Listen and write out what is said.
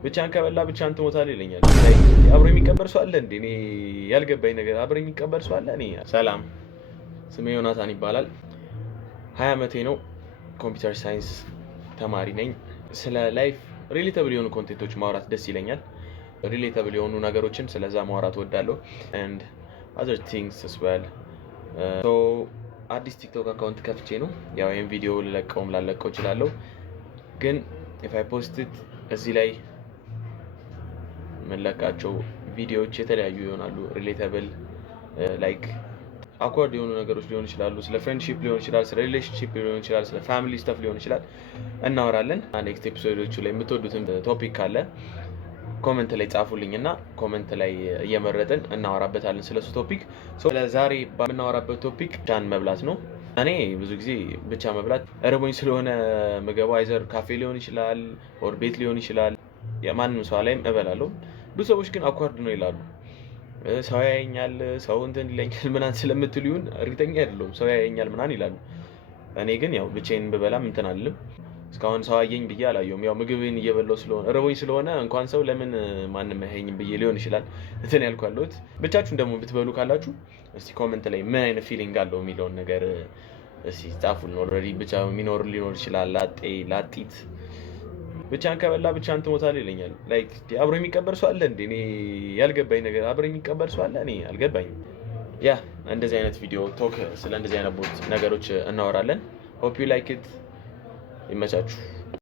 ብቻን ከበላ ብቻን ትሞታለህ ይለኛል። አብሮ የሚቀበር ሰው አለ እንዴ? እኔ ያልገባኝ ነገር አብሮ የሚቀበር ሰው አለ? እኔ ሰላም፣ ስሜ ዮናታን ይባላል። 20 ዓመቴ ነው። ኮምፒውተር ሳይንስ ተማሪ ነኝ። ስለ ላይፍ ሪሌተብል የሆኑ ኮንቴንቶች ማውራት ደስ ይለኛል። ሪሌተብል የሆኑ ነገሮችን ስለዛ ማውራት ወዳለሁ and other things as well. አዲስ ቲክቶክ አካውንት ከፍቼ ነው። ያው ይሄን ቪዲዮ ላለቀው እችላለሁ፣ ግን if I post it እዚህ ላይ መለቃቸው ቪዲዮዎች የተለያዩ ይሆናሉ። ሪሌተብል ላይክ አኳርድ የሆኑ ነገሮች ሊሆን ይችላሉ። ስለ ፍሬንድሺፕ ሊሆን ይችላል፣ ስለ ሪሌሽንሺፕ ሊሆን ይችላል፣ ስለ ፋሚሊ ስታፍ ሊሆን ይችላል። እናወራለን። ኔክስት ኤፒሶዶቹ ላይ የምትወዱትን ቶፒክ ካለ ኮሜንት ላይ ጻፉልኝና ኮሜንት ላይ እየመረጥን እናወራበታለን ስለሱ ቶፒክ። ዛሬ በምናወራበት ቶፒክ ብቻን መብላት ነው። እኔ ብዙ ጊዜ ብቻ መብላት እርቦኝ ስለሆነ ምግቡ አይዘር ካፌ ሊሆን ይችላል ኦር ቤት ሊሆን ይችላል። የማንም ሰው ላይም እበላለሁ። ብዙ ሰዎች ግን አኳርድ ነው ይላሉ። ሰው ያየኛል፣ ሰው እንትን ይለኛል ምናምን ስለምትሉ ይሁን እርግጠኛ አይደለሁም። ሰው ያየኛል ምናምን ይላሉ። እኔ ግን ያው ብቻዬን ብበላም እንትን አልልም። እስካሁን ሰው አየኝ ብዬ አላየሁም። ያው ምግብን እየበላሁ ስለሆነ እርቦኝ ስለሆነ እንኳን ሰው ለምን ማንም አያየኝም ብዬ ሊሆን ይችላል እንትን ያልኳለሁት። ብቻችሁን ደግሞ ብትበሉ ካላችሁ እስቲ ኮሜንት ላይ ምን አይነት ፊሊንግ አለው የሚለውን ነገር እስቲ ጻፉልን። ኦልሬዲ ብቻ ሊኖር ይችላል ላጢት ብቻን ከበላ ብቻን ትሞታለህ ይለኛል። ላይክ አብሮ የሚቀበር ሰው አለ እንዴ? እኔ ያልገባኝ ነገር አብሮ የሚቀበር ሰው አለ? እኔ አልገባኝም። ያ እንደዚህ አይነት ቪዲዮ ቶክ ስለ እንደዚህ አይነት ነገሮች እናወራለን። ሆፕ ዩ ላይክ ኢት። ይመቻችሁ።